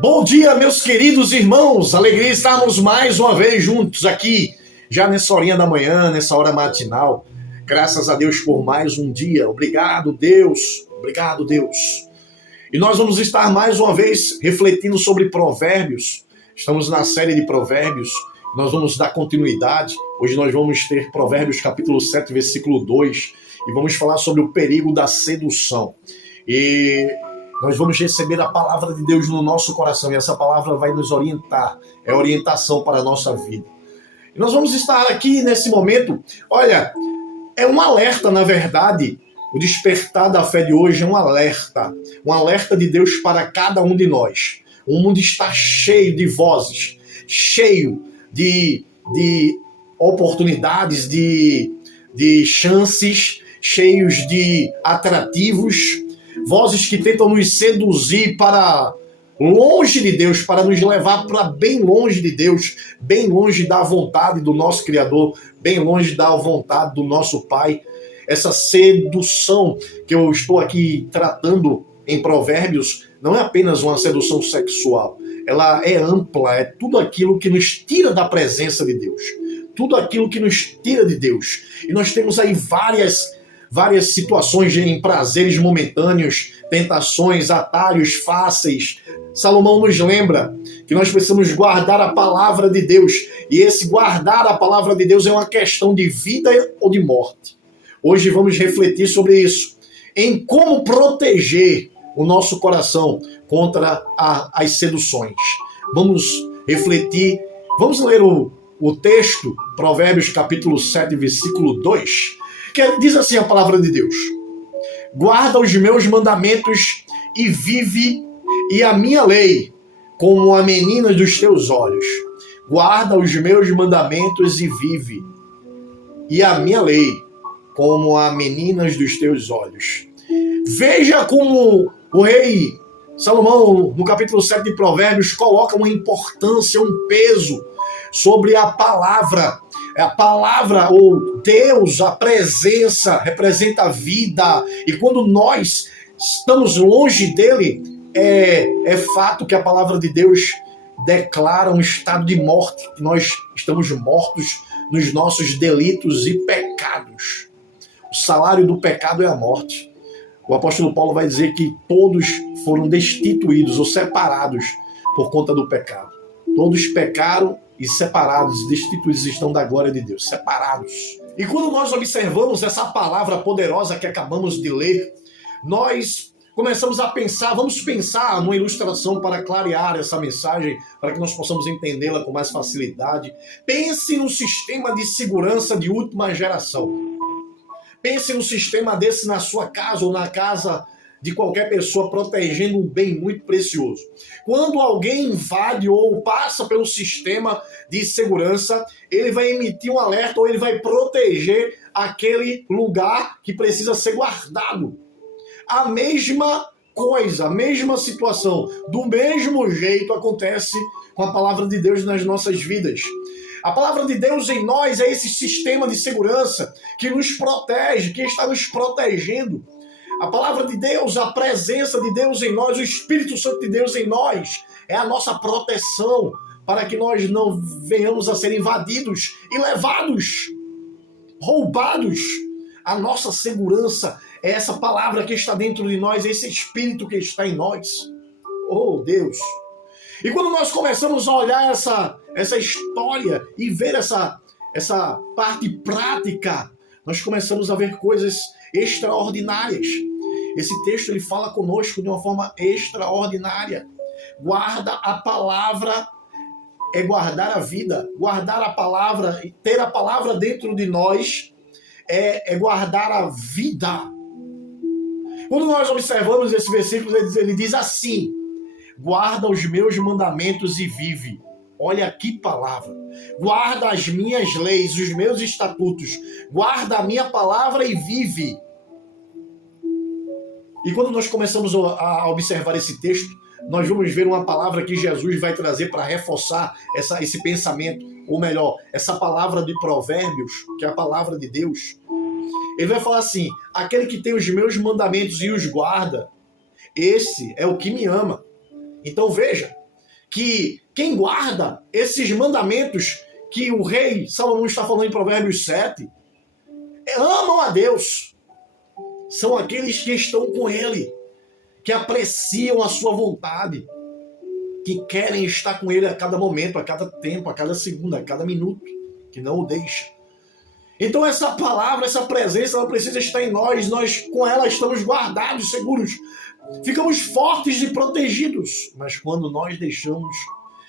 Bom dia, meus queridos irmãos. Alegria estarmos mais uma vez juntos aqui, já nessa horinha da manhã, nessa hora matinal. Graças a Deus por mais um dia. Obrigado, Deus. Obrigado, Deus. E nós vamos estar mais uma vez refletindo sobre Provérbios. Estamos na série de Provérbios. Nós vamos dar continuidade. Hoje nós vamos ter Provérbios capítulo 7, versículo 2. E vamos falar sobre o perigo da sedução. E nós vamos receber a palavra de Deus no nosso coração. E essa palavra vai nos orientar. É orientação para a nossa vida. E nós vamos estar aqui nesse momento. Olha, é um alerta, na verdade. O despertar da fé de hoje é um alerta de Deus para cada um de nós. O mundo está cheio de vozes, cheio de oportunidades, de chances, cheios de atrativos, vozes que tentam nos seduzir para longe de Deus, para nos levar para bem longe de Deus, bem longe da vontade do nosso Criador, bem longe da vontade do nosso Pai. Essa sedução que eu estou aqui tratando em Provérbios não é apenas uma sedução sexual. Ela é ampla, é tudo aquilo que nos tira da presença de Deus. Tudo aquilo que nos tira de Deus. E nós temos aí várias situações em prazeres momentâneos, tentações, atalhos fáceis. Salomão nos lembra que nós precisamos guardar a palavra de Deus. E esse guardar a palavra de Deus é uma questão de vida ou de morte. Hoje vamos refletir sobre isso, em como proteger o nosso coração contra as seduções. Vamos refletir, vamos ler o texto, Provérbios capítulo 7, versículo 2, que diz assim a palavra de Deus: guarda os meus mandamentos e vive, e a minha lei como a menina dos teus olhos. Guarda os meus mandamentos e vive, e a minha lei como a meninas dos teus olhos. Veja como o rei Salomão, no capítulo 7 de Provérbios, coloca uma importância, um peso sobre a palavra. A palavra, ou Deus, a presença, representa a vida. E quando nós estamos longe dele, é fato que a palavra de Deus declara um estado de morte, que nós estamos mortos nos nossos delitos e pecados. O salário do pecado é a morte. O apóstolo Paulo vai dizer que todos foram destituídos ou separados por conta do pecado. Todos pecaram e separados, destituídos estão da glória de Deus, separados. E quando nós observamos essa palavra poderosa que acabamos de ler, nós começamos a pensar, vamos pensar numa ilustração para clarear essa mensagem, para que nós possamos entendê-la com mais facilidade. Pense num sistema de segurança de última geração. Pense num sistema desse na sua casa ou na casa de qualquer pessoa, protegendo um bem muito precioso. Quando alguém invade ou passa pelo sistema de segurança, ele vai emitir um alerta ou ele vai proteger aquele lugar que precisa ser guardado. A mesma coisa, a mesma situação, do mesmo jeito acontece com a palavra de Deus nas nossas vidas. A palavra de Deus em nós é esse sistema de segurança que nos protege, que está nos protegendo. A palavra de Deus, a presença de Deus em nós, o Espírito Santo de Deus em nós, é a nossa proteção para que nós não venhamos a ser invadidos e levados, roubados. A nossa segurança é essa palavra que está dentro de nós, esse Espírito que está em nós. Oh, Deus! E quando nós começamos a olhar essa história e ver essa parte prática, nós começamos a ver coisas extraordinárias. Esse texto ele fala conosco de uma forma extraordinária. Guarda a palavra é guardar a vida. Guardar a palavra, ter a palavra dentro de nós é guardar a vida. Quando nós observamos esse versículo, ele diz assim: guarda os meus mandamentos e vive. Olha que palavra. Guarda as minhas leis, os meus estatutos. Guarda a minha palavra e vive. E quando nós começamos a observar esse texto, nós vamos ver uma palavra que Jesus vai trazer para reforçar esse pensamento. Ou melhor, essa palavra de Provérbios, que é a palavra de Deus. Ele vai falar assim: aquele que tem os meus mandamentos e os guarda, esse é o que me ama. Então veja, que quem guarda esses mandamentos que o rei Salomão está falando em Provérbios 7, amam a Deus. São aqueles que estão com ele, que apreciam a sua vontade, que querem estar com ele a cada momento, a cada tempo, a cada segundo, a cada minuto, que não o deixa. Então essa palavra, essa presença, ela precisa estar em nós. Nós com ela estamos guardados, seguros. Ficamos fortes e protegidos. Mas quando nós deixamos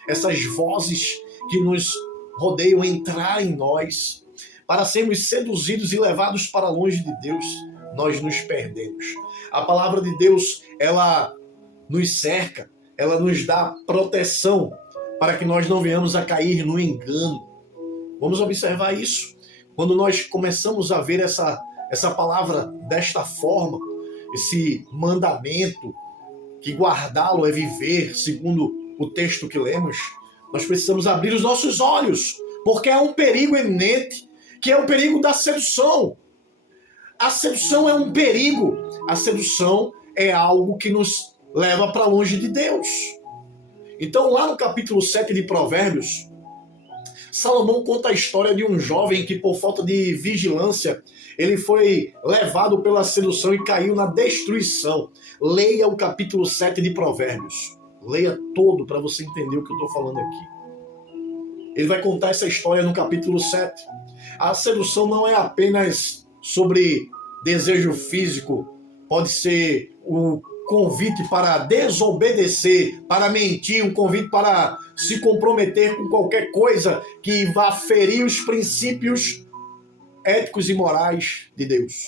essas vozes que nos rodeiam entrar em nós, para sermos seduzidos e levados para longe de Deus, nós nos perdemos. A palavra de Deus, ela nos cerca, ela nos dá proteção para que nós não venhamos a cair no engano. Vamos observar isso. Quando nós começamos a ver essa palavra desta forma, esse mandamento, que guardá-lo é viver, segundo o texto que lemos, nós precisamos abrir os nossos olhos, porque há um perigo eminente, que é o perigo da sedução. A sedução é um perigo. A sedução é algo que nos leva para longe de Deus. Então, lá no capítulo 7 de Provérbios, Salomão conta a história de um jovem que, por falta de vigilância, ele foi levado pela sedução e caiu na destruição. Leia o capítulo 7 de Provérbios. Leia todo para você entender o que eu estou falando aqui. Ele vai contar essa história no capítulo 7. A sedução não é apenas sobre desejo físico, pode ser o convite para desobedecer, para mentir, um convite para se comprometer com qualquer coisa que vá ferir os princípios éticos e morais de Deus.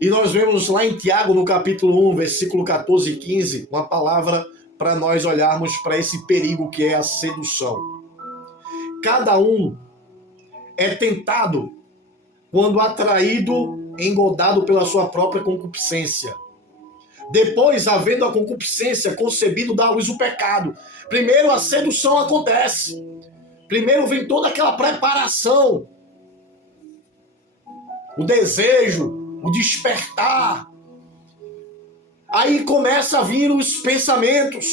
E nós vemos lá em Tiago, no capítulo 1, versículo 14 e 15, uma palavra para nós olharmos para esse perigo que é a sedução. Cada um é tentado quando atraído, engodado pela sua própria concupiscência. Depois, havendo a concupiscência concebido, dá à luz o pecado. Primeiro a sedução acontece. Primeiro vem toda aquela preparação. O desejo, o despertar. Aí começa a vir os pensamentos.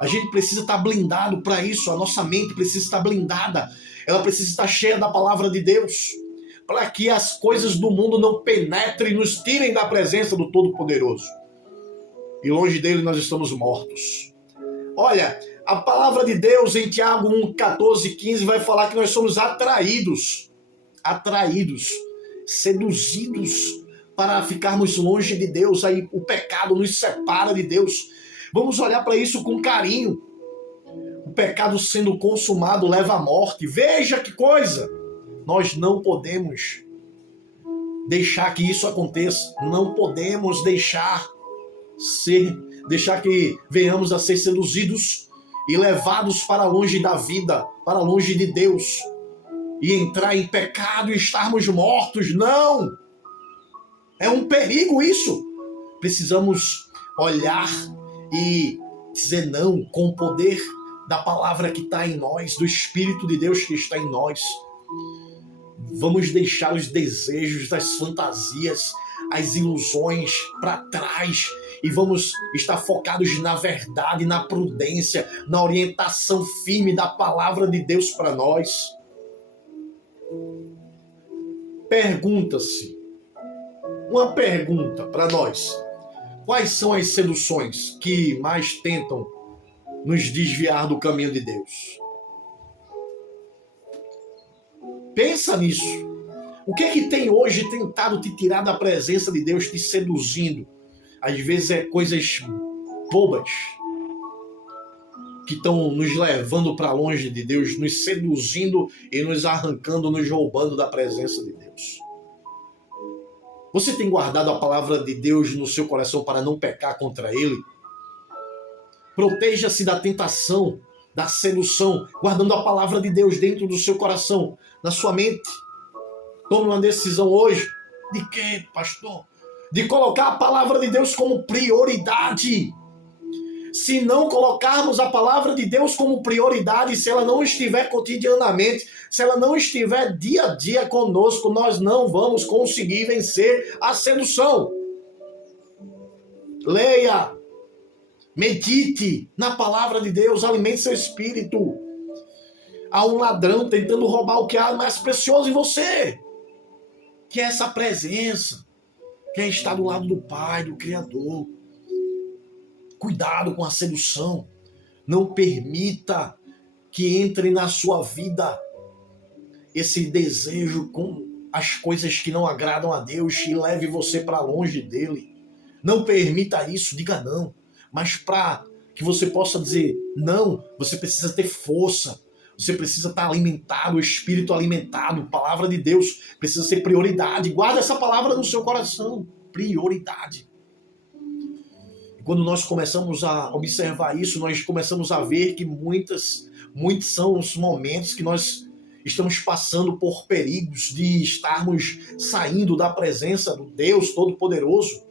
A gente precisa estar blindado para isso. A nossa mente precisa estar blindada. Ela precisa estar cheia da palavra de Deus, para que as coisas do mundo não penetrem e nos tirem da presença do Todo-Poderoso. E longe dele nós estamos mortos. Olha, a palavra de Deus em Tiago 1, 14 e 15 vai falar que nós somos atraídos, seduzidos para ficarmos longe de Deus. Aí o pecado nos separa de Deus. Vamos olhar para isso com carinho. O pecado sendo consumado leva à morte. Veja que coisa! Nós não podemos deixar que isso aconteça. Não podemos deixar que venhamos a ser seduzidos e levados para longe da vida, para longe de Deus, e entrar em pecado e estarmos mortos. Não! É um perigo isso. Precisamos olhar e dizer não com o poder da palavra que está em nós, do Espírito de Deus que está em nós. Vamos deixar os desejos, as fantasias, as ilusões para trás e vamos estar focados na verdade, na prudência, na orientação firme da palavra de Deus para nós. Pergunta-se, uma pergunta para nós: quais são as seduções que mais tentam nos desviar do caminho de Deus? Pensa nisso. O que é que tem hoje tentado te tirar da presença de Deus, te seduzindo? Às vezes é coisas bobas que estão nos levando para longe de Deus, nos seduzindo e nos arrancando, nos roubando da presença de Deus. Você tem guardado a palavra de Deus no seu coração para não pecar contra ele? Proteja-se da tentação, da sedução, guardando a palavra de Deus dentro do seu coração, na sua mente. Tome uma decisão hoje. De quê, pastor? De colocar a palavra de Deus como prioridade. Se não colocarmos a palavra de Deus como prioridade, se ela não estiver cotidianamente, se ela não estiver dia a dia conosco, nós não vamos conseguir vencer a sedução. Leia, Medite na palavra de Deus, alimente seu espírito. Há um ladrão tentando roubar o que há mais precioso em você, que é essa presença, que é estar do lado do Pai, do Criador. Cuidado com a sedução. Não permita que entre na sua vida esse desejo com as coisas que não agradam a Deus e leve você para longe dele. Não permita isso, diga não. Mas para que você possa dizer não, você precisa ter força. Você precisa estar alimentado, o espírito alimentado, a palavra de Deus precisa ser prioridade. Guarda essa palavra no seu coração. Prioridade. E quando nós começamos a observar isso, nós começamos a ver que muitos são os momentos que nós estamos passando por perigos de estarmos saindo da presença do Deus Todo-Poderoso.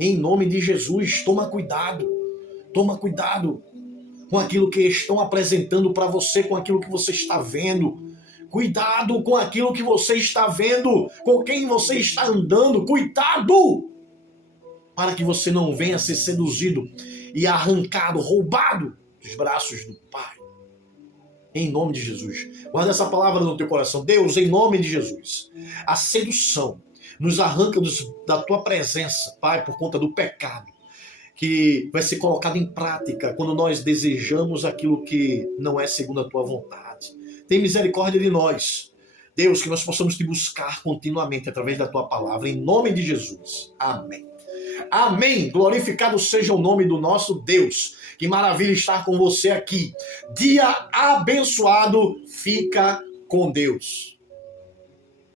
Em nome de Jesus, toma cuidado com aquilo que estão apresentando para você, com aquilo que você está vendo. Cuidado com aquilo que você está vendo, com quem você está andando. Cuidado! Para que você não venha ser seduzido e arrancado, roubado dos braços do Pai. Em nome de Jesus. Guarda essa palavra no teu coração. Deus, em nome de Jesus. A sedução nos arranca da tua presença, Pai, por conta do pecado, que vai ser colocado em prática quando nós desejamos aquilo que não é segundo a tua vontade. Tem misericórdia de nós. Deus, que nós possamos te buscar continuamente através da tua palavra, em nome de Jesus. Amém. Amém. Glorificado seja o nome do nosso Deus. Que maravilha estar com você aqui. Dia abençoado. Fica com Deus.